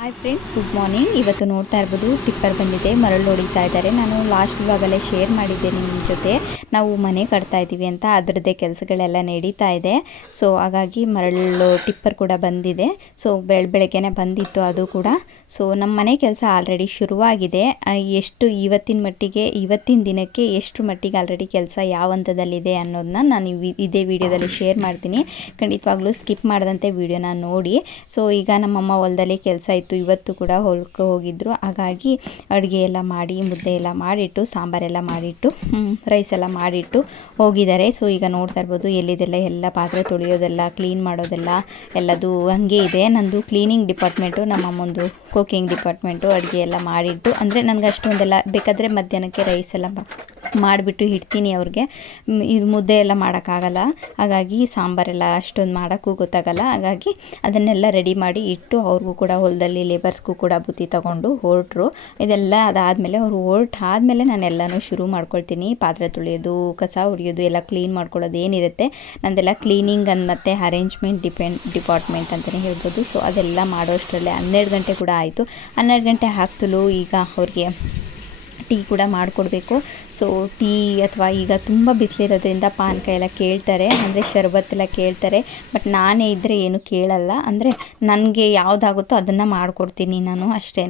Hi friends, good morning. ಇವತ್ತು ನೋಡ್ತಾ ಇರ್ಬೋದು ಟಿಪ್ಪರ್ ಬಂದಿದೆ, ಮರಳು ಹೊಡಿತಾ ಇದ್ದಾರೆ. ನಾನು ಲಾಸ್ಟ್ ಇವಾಗಲೇ ಶೇರ್ ಮಾಡಿದ್ದೆ ನಿಮ್ಮ ಜೊತೆ. ನಾವು ಮನೆ ಕಟ್ತಾ ಇದ್ದೀವಿ ಅಂತ, ಅದರದ್ದೇ ಕೆಲಸಗಳೆಲ್ಲ ನಡೀತಾ ಇದೆ. ಸೊ ಹಾಗಾಗಿ ಮರಳು ಟಿಪ್ಪರ್ ಕೂಡ ಬಂದಿದೆ. ಸೊ ಬೆಳಗ್ಗೆನೆ ಬಂದಿತ್ತು ಅದು ಕೂಡ. ಸೊ ನಮ್ಮ ಮನೆ ಕೆಲಸ ಆಲ್ರೆಡಿ ಶುರುವಾಗಿದೆ. ಎಷ್ಟು ಇವತ್ತಿನ ದಿನಕ್ಕೆ ಎಷ್ಟು ಮಟ್ಟಿಗೆ ಆಲ್ರೆಡಿ ಕೆಲಸ ಯಾವ ಹಂತದಲ್ಲಿದೆ ಅನ್ನೋದನ್ನ ನಾನು ಇದೇ ವಿಡಿಯೋದಲ್ಲಿ ಶೇರ್ ಮಾಡ್ತೀನಿ. ಖಂಡಿತವಾಗ್ಲೂ ಸ್ಕಿಪ್ ಮಾಡದಂತೆ ವಿಡಿಯೋನ ನೋಡಿ. ಸೊ ಈಗ ನಮ್ಮಮ್ಮ ಹೊಲದಲ್ಲಿ ಕೆಲಸ ಇತ್ತು, ಇವತ್ತು ಕೂಡ ಹೊಲಕ್ಕೆ ಹೋಗಿದ್ರು. ಹಾಗಾಗಿ ಅಡುಗೆ ಎಲ್ಲ ಮಾಡಿ, ಮುದ್ದೆ ಎಲ್ಲ ಮಾಡಿಟ್ಟು, ಸಾಂಬಾರೆಲ್ಲ ಮಾಡಿಟ್ಟು, ರೈಸ್ ಎಲ್ಲ ಮಾಡಿಟ್ಟು ಹೋಗಿದ್ದಾರೆ. ಸೊ ಈಗ ನೋಡ್ತಾ ಇರ್ಬೋದು ಎಲ್ಲಿದೆಲ್ಲ ಎಲ್ಲ ಪಾತ್ರೆ ತೊಳೆಯೋದೆಲ್ಲ, ಕ್ಲೀನ್ ಮಾಡೋದೆಲ್ಲ ಎಲ್ಲದು ಹಂಗೆ ಇದೆ. ನಂದು ಕ್ಲೀನಿಂಗ್ ಡಿಪಾರ್ಟ್ಮೆಂಟು, ನಮ್ಮಮ್ಮಂದು ಕುಕಿಂಗ್ ಡಿಪಾರ್ಟ್ಮೆಂಟು. ಅಡುಗೆ ಎಲ್ಲ ಮಾಡಿಟ್ಟು, ಅಂದರೆ ನನಗೆ ಅಷ್ಟೊಂದೆಲ್ಲ ಬೇಕಾದರೆ ಮಧ್ಯಾಹ್ನಕ್ಕೆ ರೈಸ್ ಎಲ್ಲ ಮಾಡಿಬಿಟ್ಟು ಇಡ್ತೀನಿ ಅವ್ರಿಗೆ. ಇದು ಮುದ್ದೆ ಎಲ್ಲ ಮಾಡೋಕ್ಕಾಗಲ್ಲ, ಹಾಗಾಗಿ ಸಾಂಬಾರೆಲ್ಲ ಅಷ್ಟೊಂದು ಮಾಡೋಕ್ಕೂ ಗೊತ್ತಾಗಲ್ಲ. ಹಾಗಾಗಿ ಅದನ್ನೆಲ್ಲ ರೆಡಿ ಮಾಡಿ ಇಟ್ಟು, ಅವ್ರಿಗೂ ಕೂಡ ಹೊಲದಲ್ಲಿ ಲೇಬರ್ಸ್ಗೂ ಕೂಡ ಬುತ್ತಿ ತಗೊಂಡು ಹೊರಟ್ರು. ಇದೆಲ್ಲ ಅದಾದಮೇಲೆ ಅವರು ಹೊರಟಾದ್ಮೇಲೆ ನಾನು ಎಲ್ಲನೂ ಶುರು ಮಾಡ್ಕೊಳ್ತೀನಿ. ಪಾತ್ರೆ ತೊಳೆಯೋದು, ಕಸ ಹೊಡಿಯೋದು, ಎಲ್ಲ ಕ್ಲೀನ್ ಮಾಡ್ಕೊಳ್ಳೋದು ಏನಿರುತ್ತೆ ನಂದೆಲ್ಲ ಕ್ಲೀನಿಂಗ್ ಮತ್ತು ಅರೇಂಜ್ಮೆಂಟ್ ಡಿಪಾರ್ಟ್ಮೆಂಟ್ ಅಂತಲೇ ಹೇಳ್ಬೋದು. ಸೊ ಅದೆಲ್ಲ ಮಾಡೋಷ್ಟರಲ್ಲೇ 12 ಗಂಟೆ ಕೂಡ ಆಯಿತು. 12 ಗಂಟೆ ಆಗ್ತಲೂ ಈಗ ಅವ್ರಿಗೆ ಟೀ ಕೂಡ ಮಾಡಿಕೊಡ್ಬೇಕು. ಸೊ ಟೀ ಅಥವಾ ಈಗ ತುಂಬ ಬಿಸಿಲಿರೋದ್ರಿಂದ ಪಾನಕ ಎಲ್ಲ ಕೇಳ್ತಾರೆ, ಅಂದರೆ ಶರ್ಬತ್ತೆಲ್ಲ ಕೇಳ್ತಾರೆ. ಬಟ್ ನಾನೇ ಇದ್ದರೆ ಏನು ಕೇಳಲ್ಲ, ಅಂದರೆ ನನಗೆ ಯಾವುದಾಗುತ್ತೋ ಅದನ್ನು ಮಾಡಿಕೊಡ್ತೀನಿ ನಾನು ಅಷ್ಟೇ.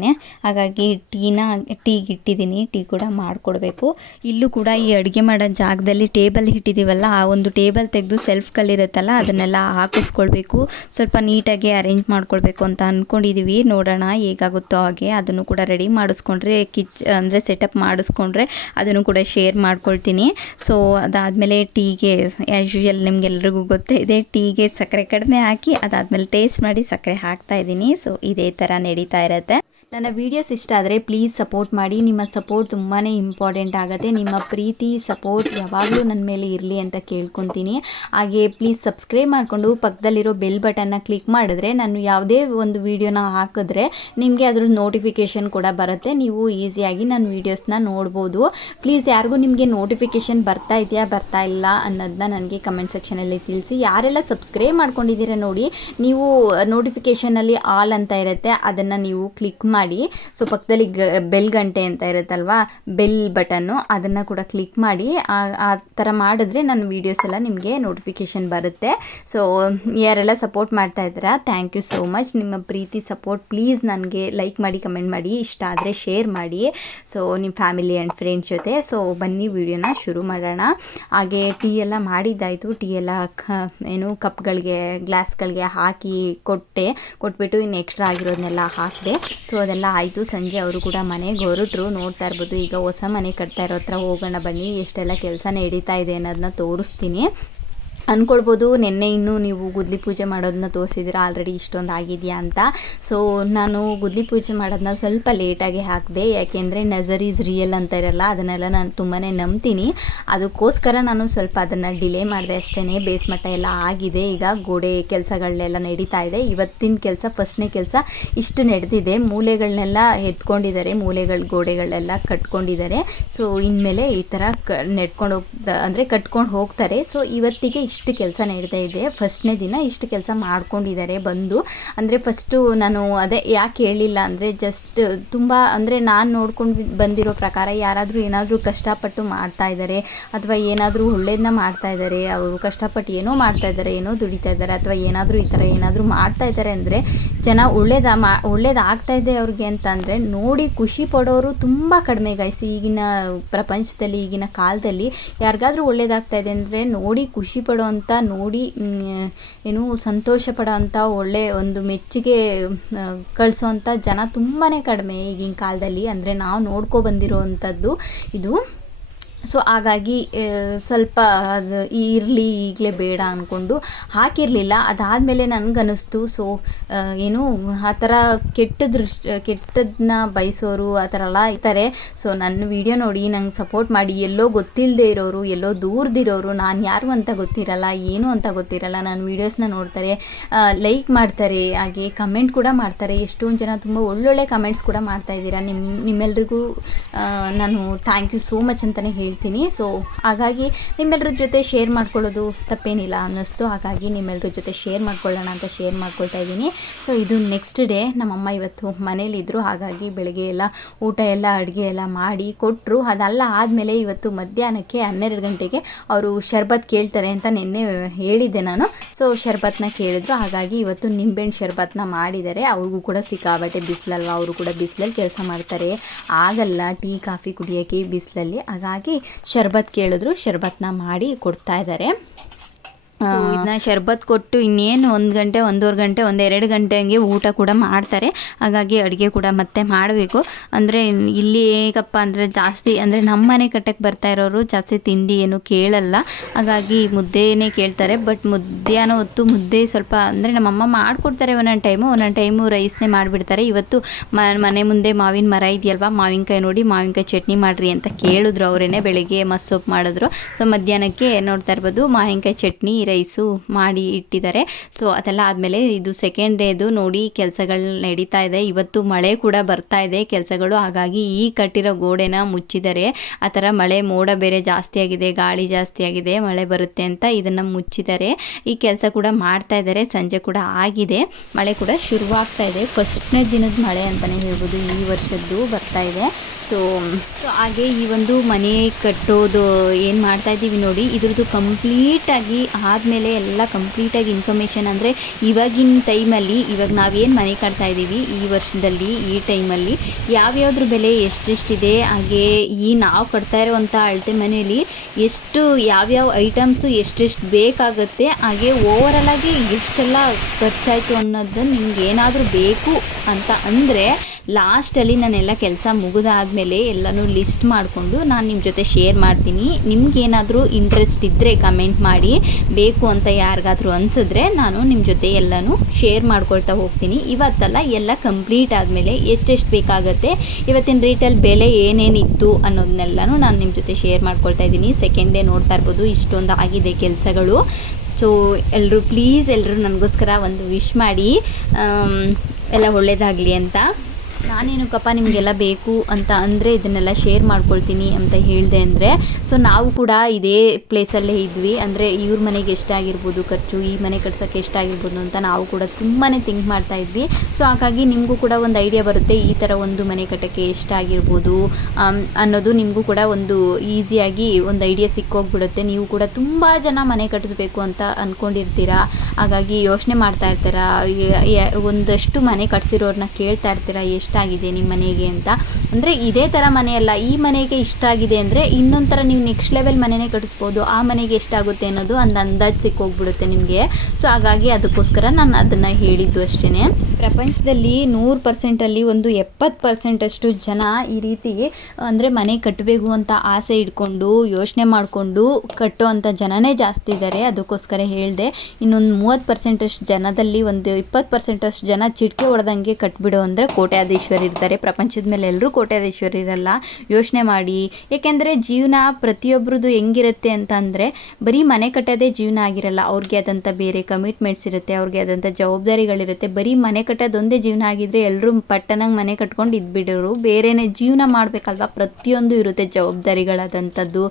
ಹಾಗಾಗಿ ಟೀಗೆ ಇಟ್ಟಿದ್ದೀನಿ, ಟೀ ಕೂಡ ಮಾಡಿಕೊಡ್ಬೇಕು. ಇಲ್ಲೂ ಕೂಡ ಈ ಅಡುಗೆ ಮಾಡೋ ಜಾಗದಲ್ಲಿ ಟೇಬಲ್ ಇಟ್ಟಿದ್ದೀವಲ್ಲ, ಆ ಒಂದು ಟೇಬಲ್ ತೆಗೆದು ಸೆಲ್ಫ್ಗಳಿರುತ್ತಲ್ಲ ಅದನ್ನೆಲ್ಲ ಹಾಕಿಸ್ಕೊಳ್ಬೇಕು. ಸ್ವಲ್ಪ ನೀಟಾಗಿ ಅರೇಂಜ್ ಮಾಡ್ಕೊಳ್ಬೇಕು ಅಂತ ಅಂದ್ಕೊಂಡಿದ್ದೀವಿ. ನೋಡೋಣ ಹೇಗಾಗುತ್ತೋ ಹಾಗೆ. ಅದನ್ನು ಕೂಡ ರೆಡಿ ಮಾಡಿಸ್ಕೊಂಡ್ರೆ ಅಂದರೆ ಸೆಟಪ್ ಮಾಡಿಸ್ಕೊಂಡ್ರೆ ಅದನ್ನು ಕೂಡ ಶೇರ್ ಮಾಡ್ಕೊಳ್ತೀನಿ. ಸೊ ಅದಾದಮೇಲೆ ಟೀಗೆ ಆ್ಯಸ್ ಯೂಶುವಲ್ ನಿಮಗೆಲ್ರಿಗೂ ಗೊತ್ತೇ ಇದೆ, ಟೀಗೆ ಸಕ್ಕರೆ ಕಡಿಮೆ ಹಾಕಿ ಅದಾದಮೇಲೆ ಟೇಸ್ಟ್ ಮಾಡಿ ಸಕ್ಕರೆ ಹಾಕ್ತಾಯಿದ್ದೀನಿ. ಸೊ ಇದೇ ಥರ ನಡೀತಾ ಇರುತ್ತೆ. ನನ್ನ ವೀಡಿಯೋಸ್ ಇಷ್ಟ ಆದರೆ ಪ್ಲೀಸ್ ಸಪೋರ್ಟ್ ಮಾಡಿ. ನಿಮ್ಮ ಸಪೋರ್ಟ್ ತುಂಬಾ ಇಂಪಾರ್ಟೆಂಟ್ ಆಗುತ್ತೆ. ನಿಮ್ಮ ಪ್ರೀತಿ ಸಪೋರ್ಟ್ ಯಾವಾಗಲೂ ನನ್ನ ಮೇಲೆ ಇರಲಿ ಅಂತ ಕೇಳ್ಕೊತೀನಿ. ಹಾಗೆ ಪ್ಲೀಸ್ ಸಬ್ಸ್ಕ್ರೈಬ್ ಮಾಡಿಕೊಂಡು ಪಕ್ಕದಲ್ಲಿರೋ ಬೆಲ್ ಬಟನ್ನ ಕ್ಲಿಕ್ ಮಾಡಿದ್ರೆ ನಾನು ಯಾವುದೇ ಒಂದು ವೀಡಿಯೋನ ಹಾಕಿದ್ರೆ ನಿಮಗೆ ಅದ್ರ ನೋಟಿಫಿಕೇಷನ್ ಕೂಡ ಬರುತ್ತೆ. ನೀವು ಈಸಿಯಾಗಿ ನನ್ನ ವೀಡಿಯೋಸ್ನ ನೋಡ್ಬೋದು. ಪ್ಲೀಸ್ ಯಾರಿಗೂ ನಿಮಗೆ ನೋಟಿಫಿಕೇಷನ್ ಬರ್ತಾ ಇದೆಯಾ ಬರ್ತಾ ಇಲ್ಲ ಅನ್ನೋದನ್ನ ನನಗೆ ಕಮೆಂಟ್ ಸೆಕ್ಷನಲ್ಲಿ ತಿಳಿಸಿ. ಯಾರೆಲ್ಲ ಸಬ್ಸ್ಕ್ರೈಬ್ ಮಾಡ್ಕೊಂಡಿದ್ದೀರ ನೋಡಿ, ನೀವು ನೋಟಿಫಿಕೇಷನಲ್ಲಿ ಆಲ್ ಅಂತ ಇರುತ್ತೆ, ಅದನ್ನು ನೀವು ಕ್ಲಿಕ್ ಮಾಡಿ. ಸೊ ಪಕ್ಕದಲ್ಲಿ ಬೆಲ್ ಗಂಟೆ ಅಂತ ಇರುತ್ತಲ್ವಾ, ಬೆಲ್ ಬಟನ್ನು, ಅದನ್ನು ಕೂಡ ಕ್ಲಿಕ್ ಮಾಡಿ. ಆ ಥರ ಮಾಡಿದ್ರೆ ನನ್ನ ವೀಡಿಯೋಸ್ ಎಲ್ಲ ನಿಮಗೆ ನೋಟಿಫಿಕೇಷನ್ ಬರುತ್ತೆ. ಸೊ ಯಾರೆಲ್ಲ ಸಪೋರ್ಟ್ ಮಾಡ್ತಾ ಇದ್ದೀರಾ, ಥ್ಯಾಂಕ್ ಯು ಸೋ ಮಚ್. ನಿಮ್ಮ ಪ್ರೀತಿ ಸಪೋರ್ಟ್ ಪ್ಲೀಸ್ ನನಗೆ ಲೈಕ್ ಮಾಡಿ, ಕಮೆಂಟ್ ಮಾಡಿ, ಇಷ್ಟ ಆದರೆ ಶೇರ್ ಮಾಡಿ. ಸೊ ನಿಮ್ಮ ಫ್ಯಾಮಿಲಿ ಆ್ಯಂಡ್ ಫ್ರೆಂಡ್ಸ್ ಜೊತೆ. ಸೊ ಬನ್ನಿ ವಿಡಿಯೋನ ಶುರು ಮಾಡೋಣ. ಹಾಗೆ ಟೀ ಎಲ್ಲ ಮಾಡಿದ್ದಾಯಿತು. ಟೀ ಎಲ್ಲ ಕಪ್ಗಳಿಗೆ, ಗ್ಲಾಸ್ಗಳಿಗೆ ಹಾಕಿ ಕೊಟ್ಬಿಟ್ಟು ಇನ್ನು ಎಕ್ಸ್ಟ್ರಾ ಆಗಿರೋದನ್ನೆಲ್ಲ ಹಾಕಿದೆ. ಸೊ ಅದೆಲ್ಲ ಆಯಿತು. ಸಂಜೆ ಅವರು ಕೂಡ ಮನೆಗೆ ಹೊರಟರು. ನೋಡ್ತಾ ಇರ್ಬೋದು ಈಗ ಹೊಸ ಮನೆ ಕಟ್ತಾ ಇರೋ ಹತ್ರ ಹೋಗೋಣ ಬನ್ನಿ, ಎಷ್ಟೆಲ್ಲ ಕೆಲಸ ನಡೀತಾ ಇದೆ ಅನ್ನೋದನ್ನ ತೋರಿಸ್ತೀನಿ. ಅಂದ್ಕೊಳ್ಬೋದು ನಿನ್ನೆ ಇನ್ನೂ ನೀವು ಗುದ್ಲಿ ಪೂಜೆ ಮಾಡೋದನ್ನ ತೋರಿಸಿದ್ದೀರ, ಆಲ್ರೆಡಿ ಇಷ್ಟೊಂದು ಆಗಿದೆಯಾ ಅಂತ. ಸೊ ನಾನು ಗುದ್ಲಿ ಪೂಜೆ ಮಾಡೋದನ್ನ ಸ್ವಲ್ಪ ಲೇಟಾಗಿ ಹಾಕಿದೆ, ಯಾಕೆಂದರೆ ನಜರ್ ಈಸ್ ರಿಯಲ್ ಅಂತ ಇರಲ್ಲ, ಅದನ್ನೆಲ್ಲ ನಾನು ತುಂಬಾ ನಂಬ್ತೀನಿ. ಅದಕ್ಕೋಸ್ಕರ ನಾನು ಸ್ವಲ್ಪ ಅದನ್ನು ಡಿಲೇ ಮಾಡಿದೆ ಅಷ್ಟೇ. ಬೇಸ್ಮಟ್ಟ ಎಲ್ಲ ಆಗಿದೆ. ಈಗ ಗೋಡೆ ಕೆಲಸಗಳನ್ನೆಲ್ಲ ನಡೀತಾ ಇದೆ. ಇವತ್ತಿನ ಕೆಲಸ, ಫಸ್ಟ್ನೇ ಕೆಲಸ ಇಷ್ಟು ನಡೆದಿದೆ. ಮೂಲೆಗಳನ್ನೆಲ್ಲ ಎತ್ಕೊಂಡಿದ್ದಾರೆ, ಗೋಡೆಗಳೆಲ್ಲ ಕಟ್ಕೊಂಡಿದ್ದಾರೆ. ಸೊ ಇನ್ಮೇಲೆ ಈ ಥರ ಕಟ್ಕೊಂಡು ಹೋಗ್ತಾರೆ. ಸೊ ಇವತ್ತಿಗೆ ಇಷ್ಟು ಕೆಲಸ ನಡೀತಾ ಇದೆ. ಫಸ್ಟ್ನೇ ದಿನ ಇಷ್ಟು ಕೆಲಸ ಮಾಡ್ಕೊಂಡಿದ್ದಾರೆ ಬಂದು. ಅಂದರೆ ಫಸ್ಟು ನಾನು ಅದೇ ಯಾಕೆ ಹೇಳಿಲ್ಲ ಅಂದರೆ, ಜಸ್ಟ್ ತುಂಬ ಅಂದರೆ ನಾನು ನೋಡ್ಕೊಂಡು ಬಂದಿರೋ ಪ್ರಕಾರ ಯಾರಾದರೂ ಏನಾದರೂ ಕಷ್ಟಪಟ್ಟು ಮಾಡ್ತಾ ಇದ್ದಾರೆ ಅಥವಾ ಏನಾದರೂ ಒಳ್ಳೇದನ್ನ ಮಾಡ್ತಾ ಇದ್ದಾರೆ, ಅವರು ಕಷ್ಟಪಟ್ಟು ಏನೋ ಮಾಡ್ತಾ ಇದ್ದಾರೆ, ಏನೋ ದುಡಿತಾ ಇದ್ದಾರೆ, ಅಥವಾ ಏನಾದರೂ ಈ ಥರ ಏನಾದರೂ ಮಾಡ್ತಾ ಇದ್ದಾರೆ ಅಂದರೆ ಜನ ಒಳ್ಳೇದಾಗ್ತಾ ಇದೆ ಅವ್ರಿಗೆ ಅಂತ ಅಂದರೆ ನೋಡಿ ಖುಷಿ ಪಡೋರು ತುಂಬ ಕಡಿಮೆ ಗೈಸ್. ಈಗಿನ ಪ್ರಪಂಚದಲ್ಲಿ, ಈಗಿನ ಕಾಲದಲ್ಲಿ ಯಾರಿಗಾದ್ರೂ ಒಳ್ಳೇದಾಗ್ತಾ ಇದೆ ಅಂದರೆ ನೋಡಿ ಖುಷಿ ಪಡೋವಂಥ, ನೋಡಿ ಸಂತೋಷ ಪಡೋವಂಥ, ಒಳ್ಳೆ ಒಂದು ಮೆಚ್ಚುಗೆ ಕಳಿಸೋವಂಥ ಜನ ತುಂಬಾ ಕಡಿಮೆ ಈಗಿನ ಕಾಲದಲ್ಲಿ. ಅಂದರೆ ನಾವು ನೋಡ್ಕೊ ಅಂಥದ್ದು ಇದು. ಸೊ ಹಾಗಾಗಿ ಸ್ವಲ್ಪ ಅದು ಇರಲಿ, ಈಗಲೇ ಬೇಡ ಅಂದ್ಕೊಂಡು ಹಾಕಿರಲಿಲ್ಲ. ಅದಾದಮೇಲೆ ನನಗನ್ನಿಸ್ತು, ಸೊ ಆ ಥರ ಕೆಟ್ಟದನ್ನ ಬಯಸೋರು ಆ ಥರ ಎಲ್ಲ ಇರ್ತಾರೆ. ಸೊ ನನ್ನ ವಿಡಿಯೋ ನೋಡಿ ನಂಗೆ ಸಪೋರ್ಟ್ ಮಾಡಿ, ಎಲ್ಲೋ ಗೊತ್ತಿಲ್ಲದೆ ಇರೋರು, ಎಲ್ಲೋ ದೂರದಿರೋರು, ನಾನು ಯಾರು ಅಂತ ಗೊತ್ತಿರಲ್ಲ, ಏನು ಅಂತ ಗೊತ್ತಿರಲ್ಲ, ನನ್ನ ವೀಡಿಯೋಸ್ನ ನೋಡ್ತಾರೆ, ಲೈಕ್ ಮಾಡ್ತಾರೆ, ಹಾಗೆ ಕಮೆಂಟ್ ಕೂಡ ಮಾಡ್ತಾರೆ. ಎಷ್ಟೊಂದು ಜನ ತುಂಬ ಒಳ್ಳೊಳ್ಳೆ ಕಮೆಂಟ್ಸ್ ಕೂಡ ಮಾಡ್ತಾಯಿದ್ದೀರಾ. ನಿಮ್ಮೆಲ್ರಿಗೂ ನಾನು ಥ್ಯಾಂಕ್ ಯು ಸೋ ಮಚ್ ಅಂತಲೇ ಹೇಳ್ತೀನಿ. ಸೊ ಹಾಗಾಗಿ ನಿಮ್ಮೆಲ್ಲರ ಜೊತೆ ಶೇರ್ ಮಾಡ್ಕೊಳ್ಳೋದು ತಪ್ಪೇನಿಲ್ಲ ಅನ್ನಿಸ್ತು. ಹಾಗಾಗಿ ನಿಮ್ಮೆಲ್ಲರ ಜೊತೆ ಶೇರ್ ಮಾಡ್ಕೊಳ್ಳೋಣ ಅಂತ ಶೇರ್ ಮಾಡ್ಕೊಳ್ತಾ ಇದ್ದೀನಿ. ಸೊ ಇದು ನೆಕ್ಸ್ಟ್ ಡೇ ನಮ್ಮಮ್ಮ ಇವತ್ತು ಮನೇಲಿದ್ದರು. ಹಾಗಾಗಿ ಬೆಳಗ್ಗೆ ಎಲ್ಲ ಊಟ ಎಲ್ಲ ಅಡುಗೆ ಎಲ್ಲ ಮಾಡಿ ಕೊಟ್ಟರು. ಅದೆಲ್ಲ ಆದಮೇಲೆ ಇವತ್ತು ಮಧ್ಯಾಹ್ನಕ್ಕೆ 12 ಗಂಟೆಗೆ ಅವರು ಶರ್ಬತ್ ಕೇಳ್ತಾರೆ ಅಂತ ನಿನ್ನೆ ಹೇಳಿದ್ದೆ ನಾನು. ಸೊ ಶರ್ಬತ್ನ ಕೇಳಿದ್ರು. ಹಾಗಾಗಿ ಇವತ್ತು ನಿಂಬೆಹಣ್ಣು ಶರ್ಬತ್ನ ಮಾಡಿದ್ದಾರೆ. ಅವ್ರಿಗೂ ಕೂಡ ಸಿಕ್ಕಾಬಟ್ಟೆ ಬಿಸಿಲಲ್ವ, ಅವರು ಕೂಡ ಬಿಸಿಲಲ್ಲಿ ಕೆಲಸ ಮಾಡ್ತಾರೆ, ಆಗಲ್ಲ ಟೀ ಕಾಫಿ ಕುಡಿಯೋಕ್ಕೆ ಬಿಸಿಲಲ್ಲಿ. ಹಾಗಾಗಿ ಶರ್ಬತ್ ಕೇಳಿದ್ರು, ಶರ್ಬತ್ನ ಮಾಡಿ ಕೊಡ್ತಾ ಇದ್ದಾರೆ. ಸೊ ಇದನ್ನ ಶರ್ಬತ್ ಕೊಟ್ಟು ಇನ್ನೇನು 1 ಗಂಟೆ 1.5 ಗಂಟೆ 1-2 ಗಂಟೆ ಹಂಗೆ ಊಟ ಕೂಡ ಮಾಡ್ತಾರೆ. ಹಾಗಾಗಿ ಅಡುಗೆ ಕೂಡ ಮತ್ತೆ ಮಾಡಬೇಕು. ಅಂದರೆ ಇಲ್ಲಿ ಹೇಗಪ್ಪ ಅಂದರೆ ಜಾಸ್ತಿ ಅಂದರೆ ನಮ್ಮ ಮನೆ ಕಟ್ಟಕ್ಕೆ ಬರ್ತಾ ಇರೋರು ಜಾಸ್ತಿ ತಿಂಡಿ ಏನು ಕೇಳಲ್ಲ. ಹಾಗಾಗಿ ಮುದ್ದೆನೇ ಕೇಳ್ತಾರೆ. ಬಟ್ ಮಧ್ಯಾಹ್ನ ಹೊತ್ತು ಮುದ್ದೆ ಸ್ವಲ್ಪ ಅಂದರೆ ನಮ್ಮಮ್ಮ ಮಾಡಿಕೊಡ್ತಾರೆ ಒಂದೊಂದು ಟೈಮು ರೈಸ್ನೇ ಮಾಡಿಬಿಡ್ತಾರೆ. ಇವತ್ತು ಮನೆ ಮುಂದೆ ಮಾವಿನ ಮರ ಇದೆಯಲ್ವ, ಮಾವಿನಕಾಯಿ ನೋಡಿ ಮಾವಿನಕಾಯಿ ಚಟ್ನಿ ಮಾಡಿರಿ ಅಂತ ಕೇಳಿದ್ರು ಅವರೇನೆ. ಬೆಳಗ್ಗೆ ಮಸ್ಸೊಪ್ಪು ಮಾಡಿದ್ರು. ಸೊ ಮಧ್ಯಾಹ್ನಕ್ಕೆ ನೋಡ್ತಾ ಇರ್ಬೋದು ಮಾವಿನಕಾಯಿ ಚಟ್ನಿ ರೈಸು ಮಾಡಿ ಇಟ್ಟಿದ್ದಾರೆ. ಸೊ ಅದೆಲ್ಲ ಆದಮೇಲೆ ಇದು ಸೆಕೆಂಡ್ ಡೇದು ನೋಡಿ ಕೆಲಸಗಳು ನಡೀತಾ ಇದೆ. ಇವತ್ತು ಮಳೆ ಕೂಡ ಬರ್ತಾ ಇದೆ ಕೆಲಸಗಳು. ಹಾಗಾಗಿ ಈ ಕಟ್ಟಿರೋ ಗೋಡೆನ ಮುಚ್ಚಿದ್ದಾರೆ. ಆ ಥರ ಮಳೆ ಮೋಡ ಬೇರೆ ಜಾಸ್ತಿ ಆಗಿದೆ, ಗಾಳಿ ಜಾಸ್ತಿ ಆಗಿದೆ, ಮಳೆ ಬರುತ್ತೆ ಅಂತ ಇದನ್ನು ಮುಚ್ಚಿದ್ದಾರೆ. ಈ ಕೆಲಸ ಕೂಡ ಮಾಡ್ತಾ ಇದ್ದಾರೆ. ಸಂಜೆ ಕೂಡ ಆಗಿದೆ, ಮಳೆ ಕೂಡ ಶುರುವಾಗ್ತಾ ಇದೆ. ಫಸ್ಟ್ನೇ ದಿನದ ಮಳೆ ಅಂತಲೇ ಹೇಳ್ಬೋದು ಈ ವರ್ಷದ್ದು ಬರ್ತಾ ಇದೆ. ಸೊ ಹಾಗೆ ಈ ಒಂದು ಮನೆ ಕಟ್ಟೋದು ಏನು ಮಾಡ್ತಾ ಇದ್ದೀವಿ ನೋಡಿ, ಇದ್ರದ್ದು ಕಂಪ್ಲೀಟಾಗಿ ಆದಮೇಲೆ ಎಲ್ಲ ಕಂಪ್ಲೀಟಾಗಿ ಇನ್ಫಾರ್ಮೇಷನ್ ಅಂದರೆ ಇವಾಗಿನ ಟೈಮಲ್ಲಿ ಇವಾಗ ನಾವೇನು ಮನೆ ಕಟ್ತಾ ಇದ್ದೀವಿ ಈ ವರ್ಷದಲ್ಲಿ ಈ ಟೈಮಲ್ಲಿ ಯಾವ್ಯಾವ್ದ್ರ ಬೆಲೆ ಎಷ್ಟೆಷ್ಟಿದೆ, ಹಾಗೆ ಈ ನಾವು ಕಟ್ತಾ ಇರೋವಂಥ ಅಳತೆ ಮನೆಯಲ್ಲಿ ಎಷ್ಟು ಯಾವ್ಯಾವ ಐಟಮ್ಸು ಎಷ್ಟೆಷ್ಟು ಬೇಕಾಗುತ್ತೆ, ಹಾಗೆ ಓವರಾಲಾಗಿ ಎಷ್ಟೆಲ್ಲ ಖರ್ಚಾಯಿತು ಅನ್ನೋದನ್ನು ನಿಮ್ಗೆ ಏನಾದರೂ ಬೇಕು ಅಂತ ಅಂದರೆ ಲಾಸ್ಟಲ್ಲಿ ನಾನೆಲ್ಲ ಕೆಲಸ ಮುಗಿದಾದ್ಮೇಲೆ ಎಲ್ಲನೂ ಲಿಸ್ಟ್ ಮಾಡಿಕೊಂಡು ನಾನು ನಿಮ್ಮ ಜೊತೆ ಶೇರ್ ಮಾಡ್ತೀನಿ. ನಿಮ್ಗೇನಾದರೂ ಇಂಟ್ರೆಸ್ಟ್ ಇದ್ದರೆ ಕಮೆಂಟ್ ಮಾಡಿ, ಬೇಕು ಅಂತ ಯಾರಿಗಾದರೂ ಅನಿಸಿದ್ರೆ ನಾನು ನಿಮ್ಮ ಜೊತೆ ಎಲ್ಲನೂ ಶೇರ್ ಮಾಡ್ಕೊಳ್ತಾ ಹೋಗ್ತೀನಿ. ಇವತ್ತಲ್ಲ ಎಲ್ಲ ಕಂಪ್ಲೀಟ್ ಆದಮೇಲೆ ಎಷ್ಟೆಷ್ಟು ಬೇಕಾಗುತ್ತೆ, ಇವತ್ತಿನ ರೇಟಲ್ಲಿ ಬೆಲೆ ಏನೇನಿತ್ತು ಅನ್ನೋದನ್ನೆಲ್ಲನೂ ನಾನು ನಿಮ್ಮ ಜೊತೆ ಶೇರ್ ಮಾಡ್ಕೊಳ್ತಾ ಇದ್ದೀನಿ. ಸೆಕೆಂಡ್ ಡೇ ನೋಡ್ತಾ ಇರ್ಬೋದು ಇಷ್ಟೊಂದು ಆಗಿದೆ ಕೆಲಸಗಳು. ಸೊ ಎಲ್ಲರೂ ನನಗೋಸ್ಕರ ಒಂದು ವಿಶ್ ಮಾಡಿ, ಎಲ್ಲ ಒಳ್ಳೆಯದಾಗಲಿ ಅಂತ. ನಾನೇನಕ್ಕಪ್ಪ ನಿಮಗೆಲ್ಲ ಬೇಕು ಅಂತ ಅಂದರೆ ಇದನ್ನೆಲ್ಲ ಶೇರ್ ಮಾಡ್ಕೊಳ್ತೀನಿ ಅಂತ ಹೇಳಿದೆ ಅಂದರೆ, ಸೊ ನಾವು ಕೂಡ ಇದೇ ಪ್ಲೇಸಲ್ಲೇ ಇದ್ವಿ. ಅಂದರೆ ಇವ್ರ ಮನೆಗೆ ಎಷ್ಟಾಗಿರ್ಬೋದು ಖರ್ಚು, ಈ ಮನೆ ಕಟ್ಸೋಕ್ಕೆ ಎಷ್ಟಾಗಿರ್ಬೋದು ಅಂತ ನಾವು ಕೂಡ ತುಂಬಾ ಥಿಂಕ್ ಮಾಡ್ತಾ ಇದ್ವಿ. ಸೊ ಹಾಗಾಗಿ ನಿಮಗೂ ಕೂಡ ಒಂದು ಐಡಿಯಾ ಬರುತ್ತೆ ಈ ಥರ ಒಂದು ಮನೆ ಕಟ್ಟೋಕ್ಕೆ ಎಷ್ಟಾಗಿರ್ಬೋದು ಅನ್ನೋದು. ನಿಮಗೂ ಕೂಡ ಒಂದು ಈಸಿಯಾಗಿ ಒಂದು ಐಡಿಯಾ ಸಿಕ್ಕೋಗ್ಬಿಡುತ್ತೆ. ನೀವು ಕೂಡ ತುಂಬ ಜನ ಮನೆ ಕಟ್ಟಿಸ್ಬೇಕು ಅಂತ ಅಂದ್ಕೊಂಡಿರ್ತೀರಾ. ಹಾಗಾಗಿ ಯೋಚನೆ ಮಾಡ್ತಾ ಇರ್ತೀರಾ, ಒಂದಷ್ಟು ಮನೆ ಕಟ್ಸಿರೋರನ್ನ ಕೇಳ್ತಾ ಇರ್ತೀರಾ ಎಷ್ಟಾಗಿದೆ ನಿಮ್ಮ ಮನೆಗೆ ಅಂತ. ಅಂದರೆ ಇದೇ ಥರ ಮನೆಯಲ್ಲ, ಈ ಮನೆಗೆ ಇಷ್ಟ ಆಗಿದೆ ಅಂದರೆ ಇನ್ನೊಂದು ಥರ ನೀವು ನೆಕ್ಸ್ಟ್ ಲೆವೆಲ್ ಮನೆಯೇ ಕಟ್ಟಿಸ್ಬೋದು. ಆ ಮನೆಗೆ ಎಷ್ಟಾಗುತ್ತೆ ಅನ್ನೋದು ಒಂದು ಅಂದಾಜು ಸಿಕ್ಕೋಗ್ಬಿಡುತ್ತೆ ನಿಮಗೆ. ಸೊ ಹಾಗಾಗಿ ಅದಕ್ಕೋಸ್ಕರ ನಾನು ಅದನ್ನು ಹೇಳಿದ್ದು ಅಷ್ಟೇ. ಪ್ರಪಂಚದಲ್ಲಿ 100%ಅಲ್ಲಿ ಒಂದು 70% ಅಷ್ಟು ಜನ ಈ ರೀತಿ ಅಂದರೆ ಮನೆ ಕಟ್ಟಬೇಕು ಅಂತ ಆಸೆ ಇಟ್ಕೊಂಡು ಯೋಚನೆ ಮಾಡಿಕೊಂಡು ಕಟ್ಟುವಂಥ ಜನನೇ ಜಾಸ್ತಿ ಇದ್ದಾರೆ. ಅದಕ್ಕೋಸ್ಕರ ಹೇಳಿದೆ. ಇನ್ನೊಂದು 30% ಅಷ್ಟು ಜನದಲ್ಲಿ ಒಂದು 20% ಅಷ್ಟು ಜನ ಚಿಟಿಕೆ ಹೊಡೆದಂಗೆ ಕಟ್ಬಿಡು ಅಂದರೆ ಕೋಟ್ಯಾಧೀಶ್ವರಿ ಇರ್ತಾರೆ. ಪ್ರಪಂಚದ ಮೇಲೆ ಎಲ್ಲರೂ ಕೋಟ್ಯಾಧೀಶ್ವರಿ ಇರಲ್ಲ. ಯೋಚನೆ ಮಾಡಿ, ಏಕೆಂದರೆ ಜೀವನ ಪ್ರತಿಯೊಬ್ಬರದ್ದು ಹೆಂಗಿರುತ್ತೆ ಅಂತ ಅಂದರೆ ಬರೀ ಮನೆ ಕಟ್ಟೋದೇ ಜೀವನ ಆಗಿರಲ್ಲ. ಅವ್ರಿಗೆ ಆದಂಥ ಬೇರೆ ಕಮಿಟ್ಮೆಂಟ್ಸ್ ಇರುತ್ತೆ, ಅವ್ರಿಗೆ ಆದಂಥ ಜವಾಬ್ದಾರಿಗಳಿರುತ್ತೆ. ಬರೀ ಮನೆ ಕಟ್ಟೋದೊಂದೇ ಜೀವನ ಆಗಿದ್ದರೆ ಎಲ್ಲರೂ ಪಟ್ಟಣಂಗೆ ಮನೆ ಕಟ್ಕೊಂಡು ಇದ್ಬಿಡೋರು. ಬೇರೆನೇ ಜೀವನ ಮಾಡಬೇಕಲ್ವ, ಪ್ರತಿಯೊಂದು ಇರುತ್ತೆ ಜವಾಬ್ದಾರಿಗಳಾದಂಥದ್ದು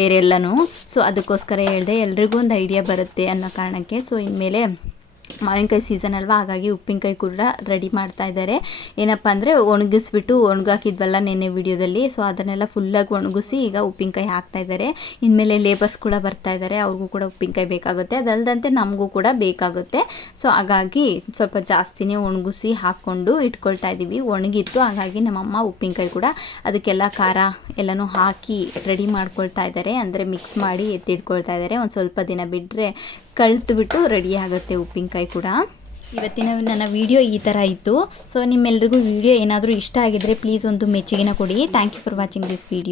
ಬೇರೆ ಎಲ್ಲನೂ. ಸೊ ಅದಕ್ಕೋಸ್ಕರ ಹೇಳಿದೆ, ಎಲ್ರಿಗೂ ಒಂದು ಐಡಿಯಾ ಬರುತ್ತೆ ಅನ್ನೋ ಕಾರಣಕ್ಕೆ. ಸೊ ಇನ್ಮೇಲೆ ಮಾವಿನಕಾಯಿ ಸೀಸನ್ ಅಲ್ವಾ, ಹಾಗಾಗಿ ಉಪ್ಪಿನಕಾಯಿ ಕೂಡ ರೆಡಿ ಮಾಡ್ತಾ ಇದ್ದಾರೆ. ಏನಪ್ಪ ಅಂದರೆ ಒಣಗಿಸ್ಬಿಟ್ಟು ಒಣಗಾಕಿದ್ವಲ್ಲ ನೆನ್ನೆ ವಿಡಿಯೋದಲ್ಲಿ, ಸೊ ಅದನ್ನೆಲ್ಲ ಫುಲ್ಲಾಗಿ ಒಣಗಿಸಿ ಈಗ ಉಪ್ಪಿನಕಾಯಿ ಹಾಕ್ತಾ ಇದ್ದಾರೆ. ಇನ್ಮೇಲೆ ಲೇಬರ್ಸ್ ಕೂಡ ಬರ್ತಾ ಇದ್ದಾರೆ, ಅವ್ರಿಗೂ ಕೂಡ ಉಪ್ಪಿನಕಾಯಿ ಬೇಕಾಗುತ್ತೆ, ಅದಲ್ಲದಂತೆ ನಮಗೂ ಕೂಡ ಬೇಕಾಗುತ್ತೆ. ಸೊ ಹಾಗಾಗಿ ಸ್ವಲ್ಪ ಜಾಸ್ತಿನೇ ಒಣಗಿಸಿ ಹಾಕ್ಕೊಂಡು ಇಟ್ಕೊಳ್ತಾ ಇದ್ದೀವಿ. ಒಣಗಿತ್ತು, ಹಾಗಾಗಿ ನಮ್ಮಮ್ಮ ಉಪ್ಪಿನಕಾಯಿ ಕೂಡ ಅದಕ್ಕೆಲ್ಲ ಖಾರ ಎಲ್ಲನೂ ಹಾಕಿ ರೆಡಿ ಮಾಡ್ಕೊಳ್ತಾ ಇದ್ದಾರೆ. ಅಂದರೆ ಮಿಕ್ಸ್ ಮಾಡಿ ಎತ್ತಿಟ್ಕೊಳ್ತಾ ಇದ್ದಾರೆ. ಒಂದು ಸ್ವಲ್ಪ ದಿನ ಬಿಟ್ಟರೆ ಕಳ್ತು ರೆಡಿ ಆಗುತ್ತೆ ಉಪ್ಪಿನಕಾಯಿ ಕೂಡ. ಇವತ್ತಿನ ನನ್ನ ವಿಡಿಯೋ ಈ ಥರ ಇತ್ತು. ಸೊ ನಿಮ್ಮೆಲ್ರಿಗೂ ವಿಡಿಯೋ ಏನಾದರೂ ಇಷ್ಟ ಆಗಿದ್ದರೆ ಪ್ಲೀಸ್ ಒಂದು ಮೆಚ್ಚುಗೆನ ಕೊಡಿ. Thank you for watching this video.